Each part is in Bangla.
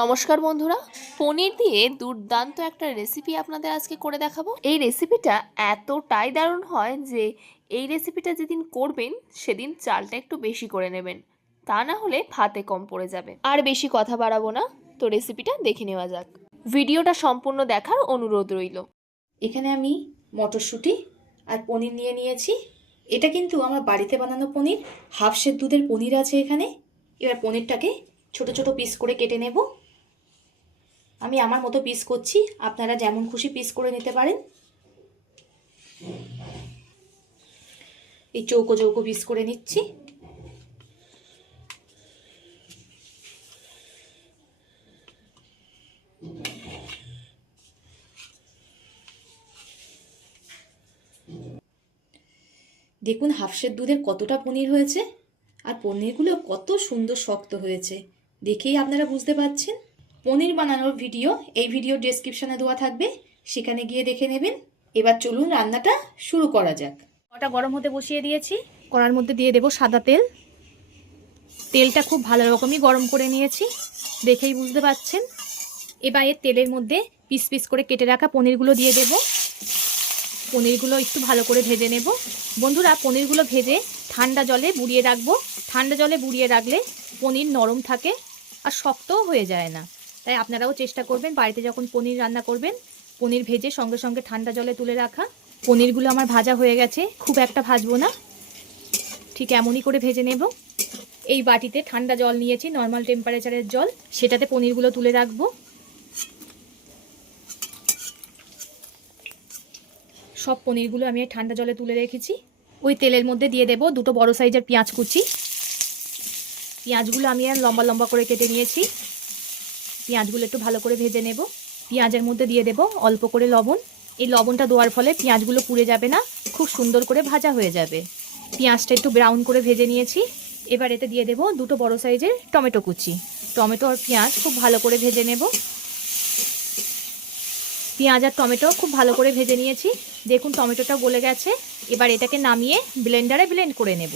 নমস্কার বন্ধুরা, পনির দিয়ে দুর্দান্ত একটা রেসিপি আপনাদের আজকে করে দেখাবো। এই রেসিপিটা এতটাই দারুণ হয় যে এই রেসিপিটা যেদিন করবেন সেদিন চালটা একটু বেশি করে নেবেন, তা না হলে ভাতে কম পড়ে যাবে। আর বেশি কথা বাড়াবো না, তো রেসিপিটা দেখে নেওয়া যাক। ভিডিওটা সম্পূর্ণ দেখার অনুরোধ রইল। এখানে আমি মটরশুঁটি আর পনির নিয়ে নিয়েছি। এটা কিন্তু আমার বাড়িতে বানানো পনির, হাফ সের দুধের পনির আছে এখানে। এবার পনিরটাকে ছোট ছোট পিস করে কেটে নেব। আমি আমার মতো পিস করছি, আপনারা যেমন খুশি পিস করে নিতে পারেন। এই চৌকো চৌকো পিস করে নিচ্ছি। দেখুন হাফ সের দুধের কতটা পনির হয়েছে, আর পনিরগুলো কত সুন্দর শক্ত হয়েছে, দেখেই আপনারা বুঝতে পারছেন। পনির বানানোর ভিডিও এই ভিডিও ডেসক্রিপশনে দেওয়া থাকবে, সেখানে গিয়ে দেখে নেবেন। এবার চলুন রান্নাটা শুরু করা যাক। কড়া গরম হতে বসিয়ে দিয়েছি। কড়ার মধ্যে দিয়ে দেব সাদা তেল। তেলটা খুব ভালো রকমই গরম করে নিয়েছি, দেখেই বুঝতে পারছেন। এবার এর তেলের মধ্যে পিস পিস করে কেটে রাখা পনিরগুলো দিয়ে দেব। পনিরগুলো একটু ভালো করে ভেজে নেব। বন্ধুরা, পনিরগুলো ভেজে ঠান্ডা জলে বুড়িয়ে রাখবো। ঠান্ডা জলে বুড়িয়ে রাখলে পনির নরম থাকে আর শক্তও হয়ে যায় না। তাই আপনারাও চেষ্টা করবেন বাড়িতে যখন পনির রান্না করবেন, পনির ভেজে সঙ্গে সঙ্গে ঠান্ডা জলে তুলে রাখা। পনিরগুলো আমার ভাজা হয়ে গেছে, খুব একটা ভাজবো না, ঠিক এমনই করে ভেজে নেব। এই বাটিতে ঠান্ডা জল নিয়েছি, নর্মাল টেম্পারেচারের জল, সেটাতে পনিরগুলো তুলে রাখবো। সব পনিরগুলো আমি ঠান্ডা জলে তুলে রেখেছি। ওই তেলের মধ্যে দিয়ে দেব দুটো বড় সাইজের পেঁয়াজ কুচি। পেঁয়াজগুলো আমি লম্বা লম্বা করে কেটে নিয়েছি। পেঁয়াজগুলো একটু ভালো করে ভেজে নেব। পেঁয়াজের মধ্যে দিয়ে দেব অল্প করে লবণ। এই লবণটা দেওয়ার ফলে পেঁয়াজগুলো পুড়ে যাবে না, খুব সুন্দর করে ভাজা হয়ে যাবে। পেঁয়াজটা একটু ব্রাউন করে ভেজে নিয়েছি। এবার এতে দিয়ে দেব দুটো বড় সাইজের টমেটো কুচি। টমেটো আর পেঁয়াজ খুব ভালো করে ভেজে নেব। পেঁয়াজ আর টমেটো খুব ভালো করে ভেজে নিয়েছি। দেখুন টমেটোটা গলে গেছে। এবার এটাকে নামিয়ে ব্লেন্ডারে ব্লেন্ড করে নেব।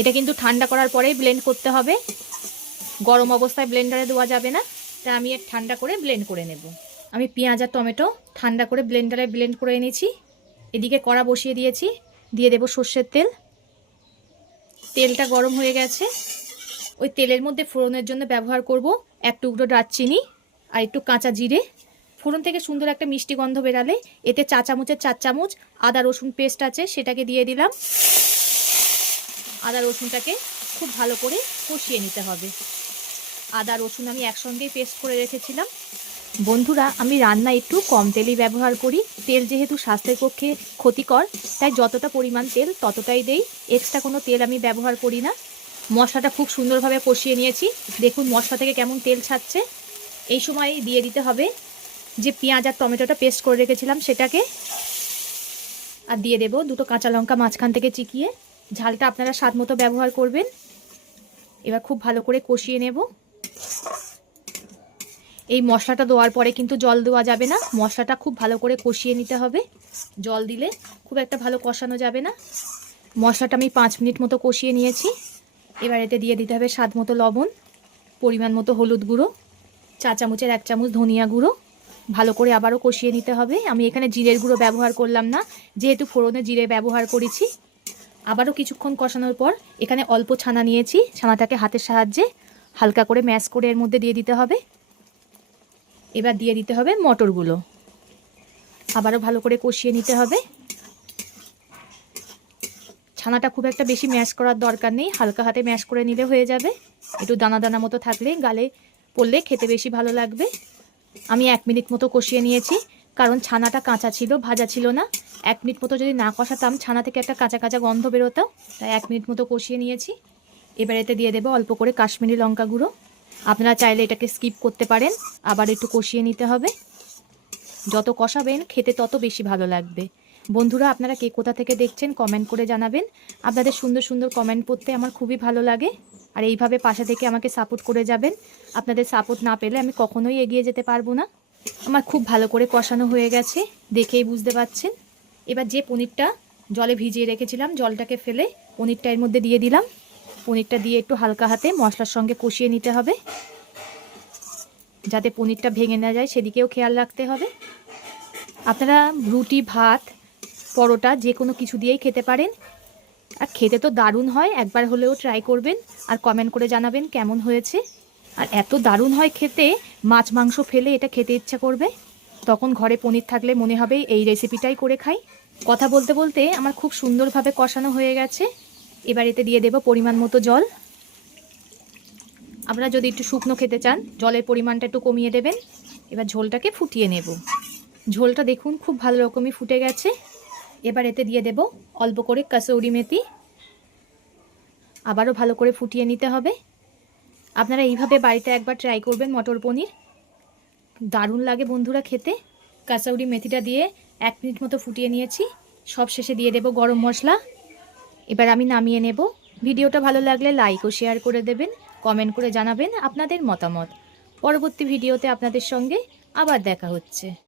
এটা কিন্তু ঠান্ডা করার পরেই ব্লেন্ড করতে হবে, গরম অবস্থায় ব্লেন্ডারে দেওয়া যাবে না। তা আমি ঠান্ডা করে ব্লেন্ড করে নেব। আমি পেঁয়াজ আর টমেটো ঠান্ডা করে ব্লেন্ডারে ব্লেন্ড করে এনেছি। এদিকে কড়া বসিয়ে দিয়েছি, দিয়ে দেব সর্ষের তেল। তেলটা গরম হয়ে গেছে। ওই তেলের মধ্যে ফোড়নের জন্য ব্যবহার করব এক টুকরো দারচিনি আর একটু কাঁচা জিরে। ফোড়ন থেকে সুন্দর একটা মিষ্টি গন্ধ বেরালে এতে 4 চামচ আদা রসুন পেস্ট আছে, সেটাকে দিয়ে দিলাম। আদা রসুনটাকে খুব ভালো করে কষিয়ে নিতে হবে। আদা রসুন আমি একসঙ্গেই পেস্ট করে রেখেছিলাম। বন্ধুরা, আমি রান্না একটু কম তেলই ব্যবহার করি। তেল যেহেতু স্বাস্থ্যের পক্ষে ক্ষতিকর, তাই যতটা পরিমাণ তেল ততটাই দেই, এক্সট্রা কোনো তেল আমি ব্যবহার করি না। মশলাটা খুব সুন্দরভাবে কষিয়ে নিয়েছি। দেখুন মশলা থেকে কেমন তেল ছাড়ছে। এই সময় দিয়ে দিতে হবে যে পেঁয়াজ আর টমেটোটা পেস্ট করে রেখেছিলাম সেটাকে, আর দিয়ে দেব দুটো কাঁচা লঙ্কা মাঝখান থেকে চিকিয়ে। ঝালটা আপনারা স্বাদ মতো ব্যবহার করবেন। এবার খুব ভালো করে কষিয়ে নেব। এই মশলাটা দেওয়ার পরে কিন্তু জল দেওয়া যাবে না, মশলাটা খুব ভালো করে কষিয়ে নিতে হবে। জল দিলে খুব একটা ভালো কষানো যাবে না। মশলাটা আমি 5 মিনিট মতো কষিয়ে নিয়েছি। এবার এতে দিয়ে দিতে হবে স্বাদ মতো লবণ, পরিমাণ মতো হলুদ গুঁড়ো, 4 চামচের 1 চামচ ধনিয়া গুঁড়ো। ভালো করে আবারও কষিয়ে নিতে হবে। আমি এখানে জিরের গুঁড়ো ব্যবহার করলাম না, যেহেতু ফোড়নে জিরে ব্যবহার করেছি। আবারও কিছুক্ষণ কষানোর পর এখানে অল্প ছানা নিয়েছি, ছানাটাকে হাতের সাহায্যে হালকা করে ম্যাশ করে এর মধ্যে দিয়ে দিতে হবে। এবার দিয়ে দিতে হবে মটরগুলো, আবারও ভালো করে কষিয়ে নিতে হবে। ছানাটা খুব একটা বেশি ম্যাশ করার দরকার নেই, হালকা হাতে ম্যাশ করে নিলে হয়ে যাবে। একটু দানা দানা মতো থাকলে গালে পড়লে খেতে বেশি ভালো লাগবে। আমি 1 মিনিট মতো কষিয়ে নিয়েছি, কারণ ছানাটা কাঁচা ছিল, ভাজা ছিল না। 1 মিনিট মতো যদি না কষাতাম ছানা থেকে একটা কাঁচা কাঁচা গন্ধ বেরোতো, তাই 1 মিনিট মতো কষিয়ে নিয়েছি। এবার এতে দিয়ে দেবো অল্প করে কাশ্মীরি লঙ্কা গুঁড়ো। আপনারা চাইলে এটাকে স্কিপ করতে পারেন। আবার একটু কষিয়ে নিতে হবে। যত কষাবেন খেতে তত বেশি ভালো লাগবে। বন্ধুরা, আপনারা কে কোথা থেকে দেখছেন কমেন্ট করে জানাবেন। আপনাদের সুন্দর সুন্দর কমেন্ট পড়তে আমার খুবই ভালো লাগে। আর এইভাবে পাশে থেকে আমাকে সাপোর্ট করে যাবেন। আপনাদের সাপোর্ট না পেলে আমি কখনোই এগিয়ে যেতে পারবো না। আমার খুব ভালো করে কষানো হয়ে গেছে, দেখেই বুঝতে পারছেন। এবার যে পনিরটা জলে ভিজিয়ে রেখেছিলাম, জলটাকে ফেলে পনিরটা এর মধ্যে দিয়ে দিলাম। পনিরটা দিয়ে একটু হালকা হাতে মশলার সঙ্গে কষিয়ে নিতে হবে। যাতে পনিরটা ভেঙে না যায় সেদিকেও খেয়াল রাখতে হবে। আপনারা রুটি, ভাত, পরোটা যে কোনো কিছু দিয়েই খেতে পারেন। আর খেতে তো দারুণ হয়, একবার হলেও ট্রাই করবেন আর কমেন্ট করে জানাবেন কেমন হয়েছে। আর এত দারুণ হয় খেতে, মাছ মাংস ফেলে এটা খেতে ইচ্ছা করবে। তখন ঘরে পনির থাকলে মনে হবে এই রেসিপিটাই করে খাই। কথা বলতে বলতে আমার খুব সুন্দরভাবে কষানো হয়ে গেছে। এবার এতে দিয়ে দেব পরিমাণ মতো জল। আপনারা যদি একটু শুকনো খেতে চান জলের পরিমাণটা একটু কমিয়ে দেবেন। এবার ঝোলটাকে ফুটিয়ে নেব। ঝোলটা দেখুন খুব ভালো রকমই ফুটে গেছে। এবার এতে দিয়ে দেব অল্প করে কাসৌরি মেথি। আবারও ভালো করে ফুটিয়ে নিতে হবে। আপনারা এইভাবে বাড়িতে একবার ট্রাই করবেন মটর পনির, দারুণ লাগে বন্ধুরা খেতে। কাসৌরি মেথিটা দিয়ে 1 মিনিট মতো ফুটিয়ে নিয়েছি। সব শেষে দিয়ে দেব গরম মশলা। এবার আমি নামিয়ে নেব। ভিডিওটা ভালো লাগলে লাইক ও শেয়ার করে দেবেন, কমেন্ট করে জানাবেন আপনাদের মতামত। পরবর্তী ভিডিওতে আপনাদের সঙ্গে আবার দেখা হচ্ছে।